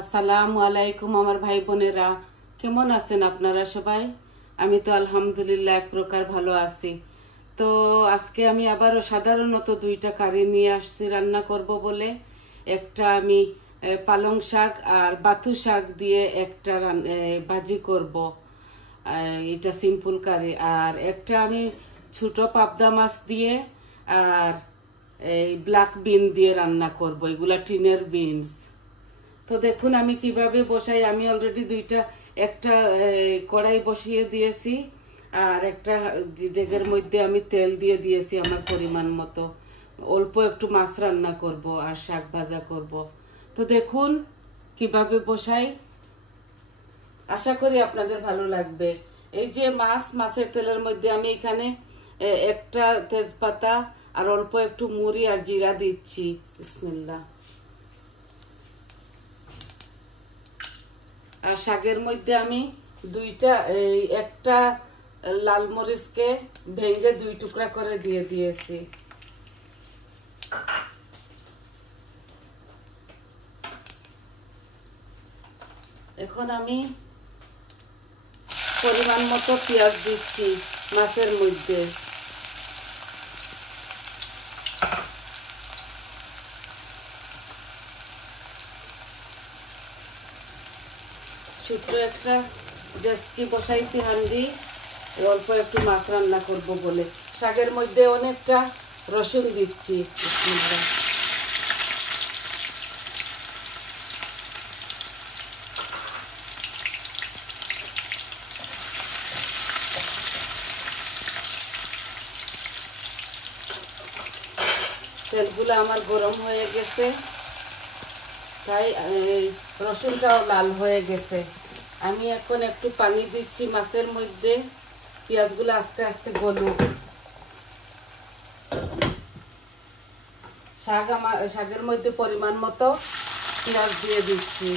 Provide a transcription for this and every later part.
আসসালামু আলাইকুম আমার ভাই বোনেরা, কেমন আছেন আপনারা সবাই? আমি তো আলহামদুলিল্লাহ এক প্রকার ভালো আছি। তো আজকে আমি আবারও সাধারণত দুইটা কারি নিয়ে আসছি রান্না করব বলে। একটা আমি পালং শাক আর বাথু শাক দিয়ে একটা ভাজি করব, এটা সিম্পল কারি। আর একটা আমি ছোট পাবদা মাছ দিয়ে আর এই ব্ল্যাক বিন দিয়ে রান্না করব, এগুলা টিনের বিনস। তো দেখুন আমি কিভাবে বসাই। আমি অলরেডি একটা কড়াই বসিয়ে দিয়েছি আর একটা ডেগের মধ্যে আমি তেল দিয়ে দিয়েছি আমার পরিমাণ মতো। অল্প একটু মাছ রান্না করব আর শাক ভাজা করব। তো দেখুন কিভাবে বসাই, আশা করি আপনাদের ভালো লাগবে। এই যে মাছের তেলের মধ্যে আমি এখানে একটা তেজপাতা আর অল্প একটু মুড়ি আর জিরা দিচ্ছি। বিসমিল্লাহ। আর শাকের মধ্যে আমি একটা লাল মরিচকে ভেঙে 2 টুকরা করে দিয়ে দিয়েছি। এখন আমি পরিমাণ মতো পেঁয়াজ দিচ্ছি মাছের মধ্যে। ছোট্ট একটা ডেচকি বসাইছি হান্ডি, অল্প একটু মাছ রান্না করব বলে। শাকের মধ্যে অনেকটা রসুন দিচ্ছি। তেলগুলো আমার গরম হয়ে গেছে, তাই রসুনটাও লাল হয়ে গেছে। আমি এখন একটু পানি দিচ্ছি মাছের মধ্যে, পেঁয়াজগুলো আস্তে আস্তে গলুক। শাকের মধ্যে পরিমাণ মতো পেঁয়াজ দিয়ে দিচ্ছি।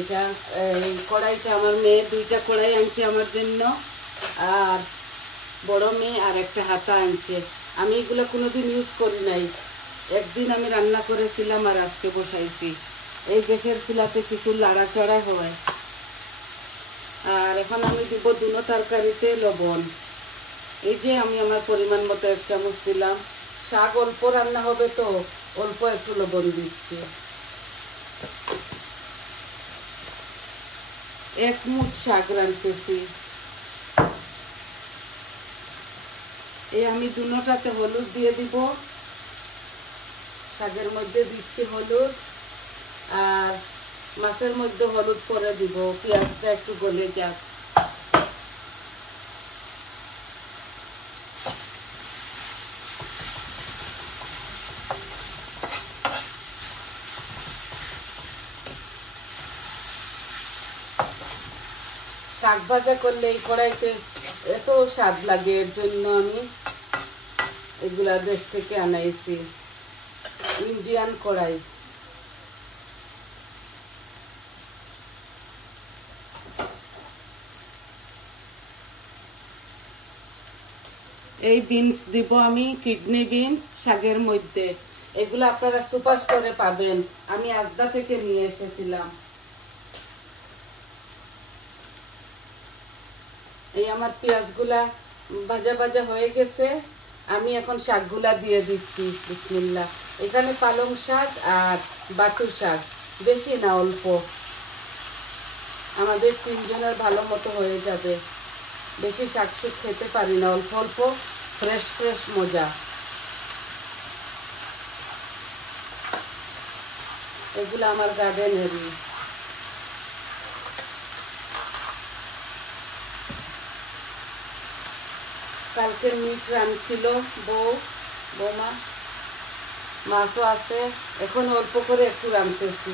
এটা এই কড়াইটা আমার মেয়ে 2টা কড়াই আনছে আমার জন্য, আর বড় মেয়ে আর একটা হাতা আনছে। আমি এগুলো কোনোদিন ইউজ করি নাই, একদিন আমি রান্না করেছিলাম আর আজকে বসাইছি। এই গ্যাসের চুলাতে কিছু লাড়াচড়া হয়। আর এখন আমি দিব দুনো তরকারিতে লবণ। এই যে আমি আমার পরিমাণ মতো 1 চামচ দিলাম। শাক অল্প রান্না হবে তো অল্প একটু লবণ দিচ্ছি। 1 মুঠ শাক রাঁধতেছি। এই আমি দুটোটাতে হলুদ দিয়ে দিব। শাকের মধ্যে দিচ্ছি হলুদ, আর মাছের মধ্যে হলুদ করে দিব। পেঁয়াজটা একটু গলে যাক। শাক ভাজা করলে এই কড়াইতে এত স্বাদ লাগে, এর জন্য আমি এগুলা দেশ থেকে আনাইছি, ইন্ডিয়ান কড়াই। এই বিনস দিব আমি, কিডনি বিনস শাকের মধ্যে। এগুলো আপনারা সুপার স্টোরে পাবেন, আমি আজদা থেকে নিয়ে এসেছিলাম। এই আমার পেঁয়াজগুলা ভাজা ভাজা হয়ে গেছে, আমি এখন শাকগুলা দিয়ে দিচ্ছি। বিসমিল্লাহ। এখানে পালং শাক আর বাথু শাক, বেশি না অল্প, আমাদের 3 জনের ভালো মতো হয়ে যাবে। বেশি শাক খেতে পারি না, অল্প অল্প ফ্রেশ ফ্রেশ মজা। এগুলো আমার গার্ডেনেরই। কালকে মিট রাঁধছিল বৌমা, মাছও আছে। এখন অল্প করে একটু রাঁধতেছি।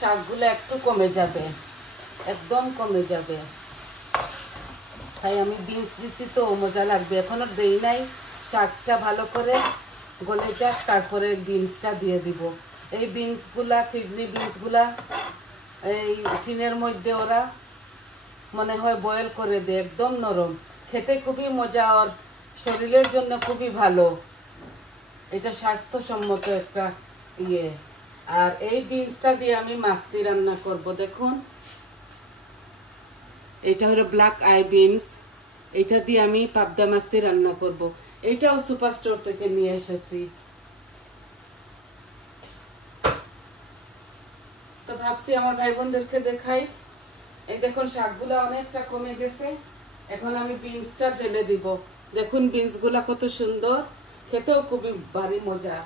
শাকগুলো একটু কমে যাবে, একদম কমে যাবে। তাই আমি বিনস দিছি তো মজা লাগবে। এখনো দেই নাই, শাকটা ভালো করে গলে যাক, তারপরে বিনসটা দিয়ে দিব। এই বিনসগুলা, কিডনি বিনসগুলা এই টিনের মধ্যে ওরা মনে হয় বয়েল করে দেয়, একদম নরম, খেতে খুবই মজা আর শরীরের জন্য খুবই ভালো। এটা স্বাস্থ্যসম্মত একটা ইয়ে। আর এই বিনসটা দিয়ে আমি মাছটি রান্না করব। দেখুন, এটা হলো ব্ল্যাক আই বিনস, এটা দিয়ে আমি পাবদা মাছটি রান্না করব। এটাও সুপার স্টোর থেকে নিয়ে এসেছি। তো ভাবছি আমার ভাই বোনদেরকে দেখাই। এই দেখুন, শাকগুলা অনেকটা কমে গেছে। এখন আমি বিনসটা ঢেলে দিব। দেখুন বিনসগুলা কত সুন্দর, খেতেও খুবই ভারী মজা।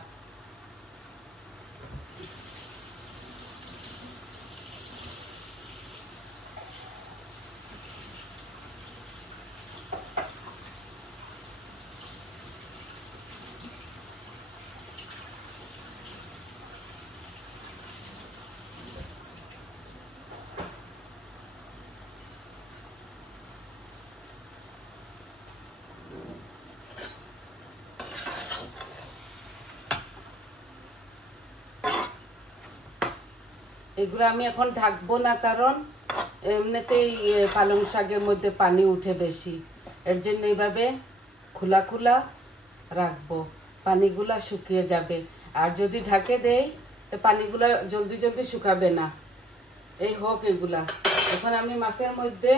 এগুলো আমি এখন ঢাকবো না, কারণ এমনিতেই পালং শাকের মধ্যে পানি উঠে বেশি। এর জন্য এইভাবে খোলা খোলা রাখবো, পানিগুলা শুকিয়ে যাবে। আর যদি ঢাকে দেই তো পানিগুলা জলদি জলদি শুকাবে না। এই হোক এগুলা। এখন আমি মাছের মধ্যে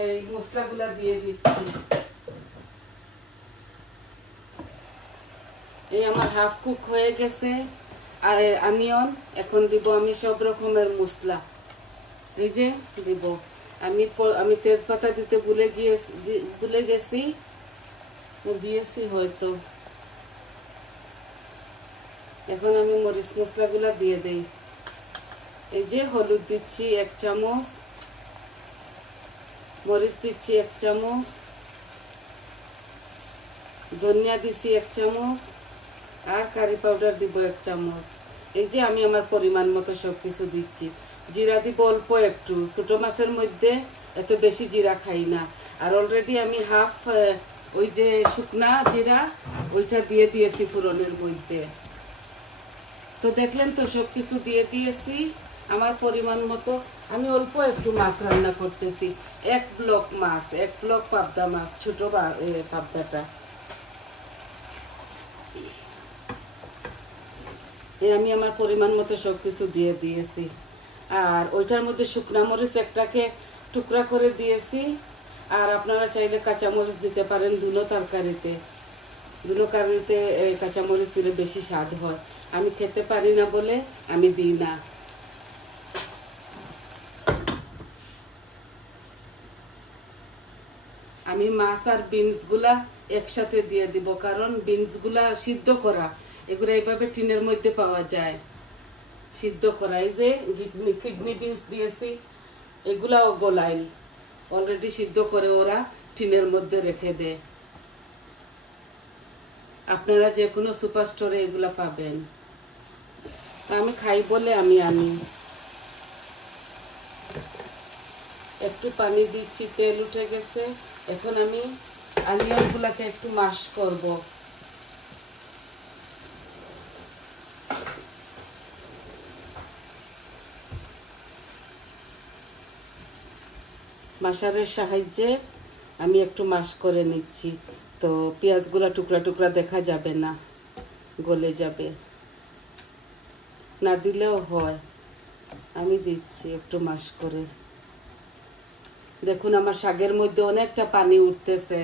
এই মশলাগুলা দিয়ে দিচ্ছি। এই আমার হাফ কুক হয়ে গেছে অনিয়ন। এখন দিব আমি সব রকমের মশলা। এই যে দিব আমি তেজপাতা দিতে ভুলে গেছি, দিয়েছি হয়তো। এখন আমি মরিচ মশলাগুলা দিয়ে দেই। এই যে হলুদ দিচ্ছি 1 চামচ, মরিচ দিচ্ছি 1 চামচ, ধনিয়া দিচ্ছি 1 চামচ, আর কারি পাউডার দিব 1 চামচ। এই যে আমি আমার পরিমাণ মতো সবকিছু দিচ্ছি। জিরা দিব অল্প একটু, ছোট মাছের মধ্যে এত বেশি জিরা খাই না। আর অলরেডি আমি হাফ ওই যে শুকনা জিরা ওইটা দিয়ে দিয়েছি ফোড়নের মধ্যে। তো দেখলেন তো, সবকিছু দিয়ে দিয়েছি আমার পরিমাণ মতো। আমি অল্প একটু মাছ রান্না করতেছি, 1 ব্লক মাছ, 1 ব্লক পাবদা মাছ, ছোট পাবদাটা। আমি আমার পরিমাণ মতো সবকিছু দিয়ে দিয়েছি। আর ওইটার মধ্যে শুকনা মরিচ একটাকে টুকরা করে দিয়েছি। আর আপনারা চাইলে কাঁচামরিচ দিতে পারেন দুনো তরকারিতে। দুনো কারিতে কাঁচামরিচ দিলে বেশি স্বাদ হয়। আমি খেতে পারি না বলে আমি দিই না। আমি মাছ আর বিনসগুলা একসাথে দিয়ে দিব, কারণ বিনসগুলা সিদ্ধ করা, এগুলো এইভাবে টিনের মধ্যে পাওয়া যায় সিদ্ধ করা। এই যে কিডনি বিনস দিয়েছি, এগুলাও গোলাইল অলরেডি সিদ্ধ করে ওরা টিনের মধ্যে রেখে দেয়। আপনারা যে কোনো সুপার স্টোরে এগুলা পাবেন। আমি খাই বলে আমি আনি। একটু পানি দিচ্ছি, তেল উঠে গেছে। এখন আমি অনিয়নগুলাকে একটু মাশ করব। মাশারের সাহায্যে আমি একটু মাশ করে নিচ্ছি। তো পেঁয়াজগুলা টুকরা টুকরা দেখা যাবে না, গলে যাবে, না দিলেও হয়। আমি দিচ্ছি একটু মাস করে। দেখুন আমার শাকের মধ্যে অনেকটা পানি উঠতেছে।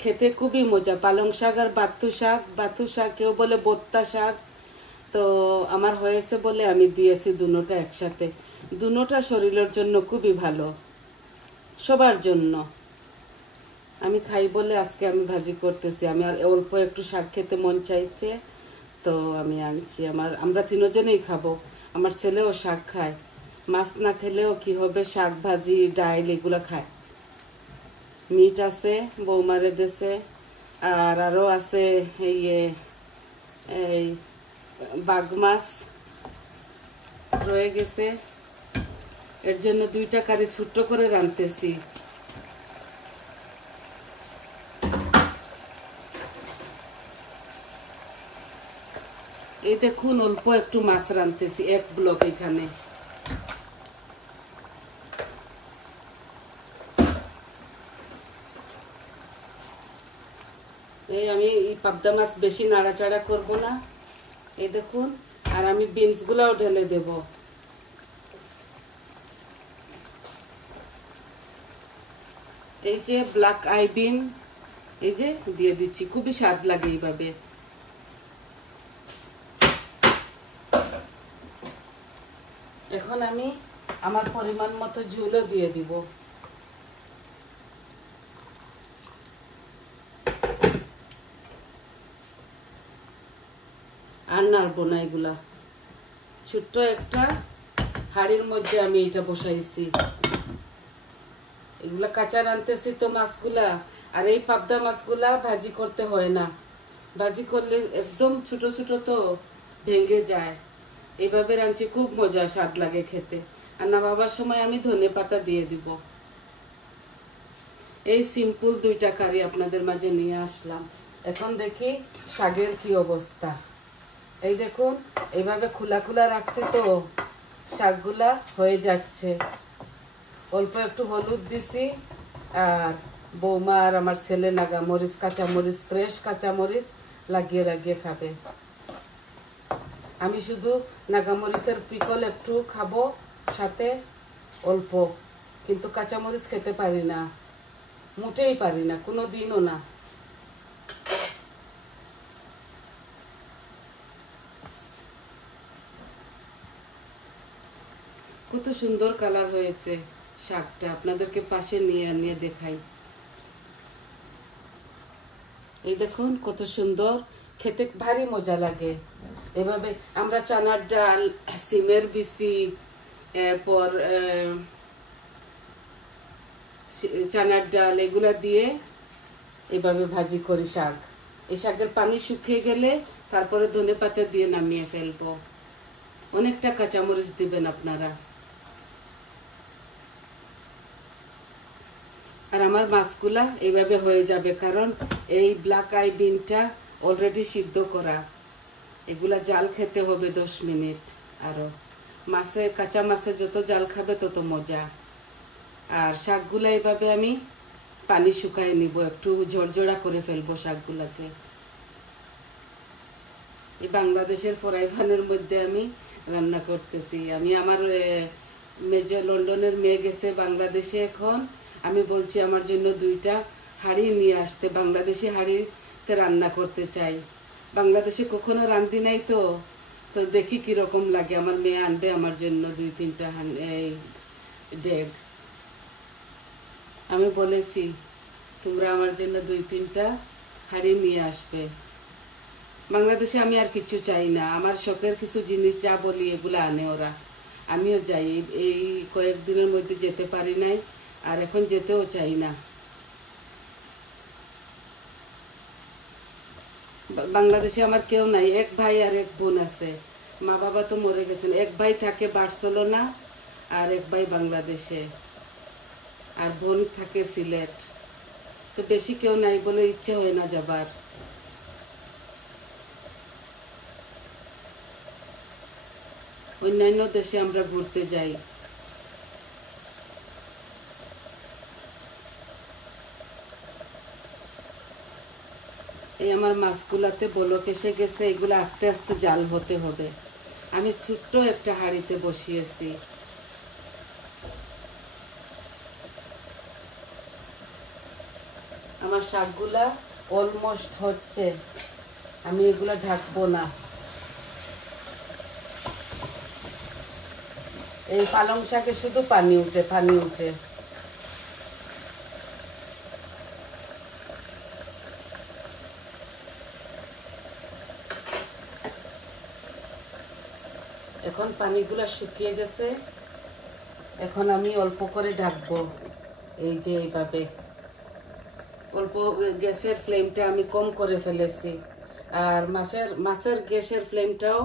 খেতে খুবই মজা। পালং শাক আর বাথু শাক কেউ বলে বত্তা শাক। তো আমার হয়েছে বলে আমি দিয়েছি দুটোটা একসাথে। দুটোটা শরীরের জন্য খুবই ভালো, সবার জন্য। আমি খাই বলে আজকে আমি ভাজি করতেছি। আমি আর অল্প একটু শাক খেতে মন চাইছে, তো আমি আনছি। আমরা তিনজনেই খাবো। আমার ছেলেও শাক খায়, মাছ না খেলেও কি হবে, শাক ভাজি ডাইল এগুলো খায়। মিট আছে বৌমারে দেশে, আর আরও আছে এই বাঘ মাছ রয়ে গেছে। এর জন্য দুইটা কারি ছোট্ট করে রাঁধতেছি। এই দেখুন অল্প একটু মাছ রাঁধতেছি, এক ব্লক এখানে। আমি এই পাবদা মাছ বেশি নাড়াচাড়া করব না। এই দেখুন, আর আমি বিনসগুলাও ঢেলে দেব। এই যে ব্ল্যাক আই বিন, এই যে দিয়ে দিচ্ছি, খুবই স্বাদ লাগে এইভাবে। এখন আমি আমার পরিমাণ মতো ঝোলও দিয়ে দিব। আর নাড়বো না এগুলা। ছোট্ট একটা হাঁড়ির মধ্যে আমি এটা বসাইছি। এগুলা কাঁচা রাঁধতেছি তো মাছগুলা। আর এই পাবদা মাছগুলা ভাজি করতে হয় না, ভাজি করলে একদম ছোট ছোট তো ভেঙে যায়। এইভাবে রাঁধছি, খুব মজা, স্বাদ লাগে খেতে। আর নামাবার সময় আমি ধনে পাতা দিয়ে দিব। এই সিম্পল দুইটা কারি আপনাদের মাঝে নিয়ে আসলাম। এখন দেখি শাকের কি অবস্থা। এই দেখুন এইভাবে খোলা খোলা রাখছি তো শাকগুলা হয়ে যাচ্ছে। অল্প একটু হলুদ দিছি, আর বৌমা আর আমার ছেলে নাগামরিচ, কাঁচামরিচ, ফ্রেশ কাঁচামরিচ লাগিয়ে লাগিয়ে খাবে। আমি শুধু নাগামরিচের পিকল একটু খাবো সাথে অল্প, কিন্তু কাঁচামরিচ খেতে পারি না, মোটেই পারি না, কোনো দিনও না। কত সুন্দর কালার হয়েছে শাকটা, আপনাদেরকে পাশে নিয়ে দেখাই। এই দেখুন কত সুন্দর, খেতে ভারী মজা লাগে। এভাবে আমরা চানার ডাল, সিমের বিচি, এরপর চানার ডাল এগুলা দিয়ে এভাবে ভাজি করি শাক। এই শাকের পানি শুকিয়ে গেলে তারপরে ধনে পাতা দিয়ে নামিয়ে ফেলবো। অনেকটা কাঁচামরিচ দিবেন আপনারা। আর আমার মাছগুলা এইভাবে হয়ে যাবে, কারণ এই ব্ল্যাক আই বিনটা অলরেডি সিদ্ধ করা। এগুলা জাল খেতে হবে 10 মিনিট। আরও কাঁচা মাছে যত জাল খাবে তত মজা। আর শাকগুলা এইভাবে আমি পানি শুকায় নিব, একটু ঝরঝরা করে ফেলবো শাকগুলাকে। এই বাংলাদেশের ফ্রাই প্যানের মধ্যে আমি রান্না করতেছি। আমি আমার লন্ডনের মেয়ে গেছে বাংলাদেশে এখন। আমি বলছি আমার জন্য 2টা হাঁড়ি নিয়ে আসতে, বাংলাদেশি হাঁড়িতে রান্না করতে চাই। বাংলাদেশে কখনো রাঁধি নাই তো দেখি কিরকম লাগে। আমার মেয়ে আনবে আমার জন্য 2-3টা এই ডেগ। আমি বলেছি তোমরা আমার জন্য 2-3টা হাঁড়ি নিয়ে আসবে। বাংলাদেশে আমি আর কিছু চাই না, আমার শখের কিছু জিনিস যা বলি এগুলো আনে ওরা। আমিও যাই, এই কয়েকদিনের মধ্যে যেতে পারি নাই, আর এখন যেতেও চাই না। বাংলাদেশে আমার কেউ নাই, এক ভাই আর এক বোন আছে। মা বাবা তো মরে গেছেন। এক ভাই থাকে বার্সেলোনা, আর এক ভাই বাংলাদেশে, আর বোন থাকে সিলেট। তো বেশি কেউ নাই বলে ইচ্ছে হয় না যাবার। অন্যান্য দেশে আমরা ঘুরতে যাই। এই আমার মাছগুলাতে বলক এসে গেছে, এগুলো আস্তে আস্তে জাল হতে হবে। আমি ছোট্ট একটা হাঁড়িতে বসিয়েছি। আমার শাকগুলা অলমোস্ট হচ্ছে, আমি এগুলা ঢাকবো না। এই পালং শাকে শুধু পানি উঠে পানি উঠে। এখন পানিগুলা শুকিয়ে গেছে, এখন আমি অল্প করে ঢাকবো। এই যে এইভাবে অল্প, গ্যাসের ফ্লেমটা আমি কম করে ফেলেছি, আর মাছের গ্যাসের ফ্লেমটাও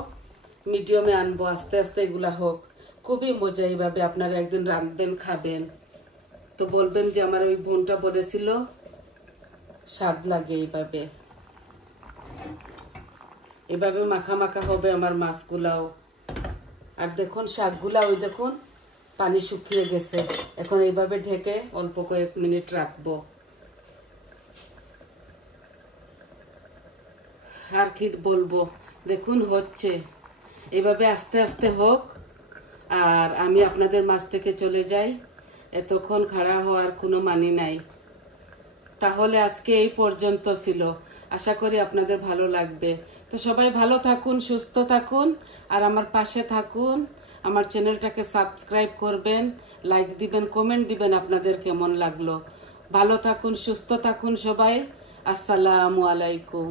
মিডিয়ামে আনবো। আস্তে আস্তে এগুলা হোক। খুবই মজা, এইভাবে আপনারা একদিন রাঁধবেন, খাবেন, তো বলবেন যে আমার ওই বোনটা বলেছিল স্বাদ লাগে। এইভাবে এভাবে মাখা মাখা হবে আমার মাছগুলাও। আর দেখুন শাকগুলা, ওই দেখুন পানি শুকিয়ে গেছে। এখন এইভাবে ঢেকে অল্প কয়েক মিনিট রাখবো। আর কি বলবো, দেখুন হচ্ছে, এভাবে আস্তে আস্তে হোক আর আমি আপনাদের মাছ থেকে চলে যাই। এতক্ষণ খাড়া হওয়ার কোনো মানি নাই। তাহলে আজকে এই পর্যন্ত ছিল। আশা করি আপনাদের ভালো লাগবে। তো সবাই ভালো থাকুন, সুস্থ থাকুন, আর আমার পাশে থাকুন। আমার চ্যানেলটাকে সাবস্ক্রাইব করবেন, লাইক দিবেন, কমেন্ট দিবেন আপনাদের কেমন লাগলো। ভালো থাকুন, সুস্থ থাকুন সবাই। আসসালামু আলাইকুম।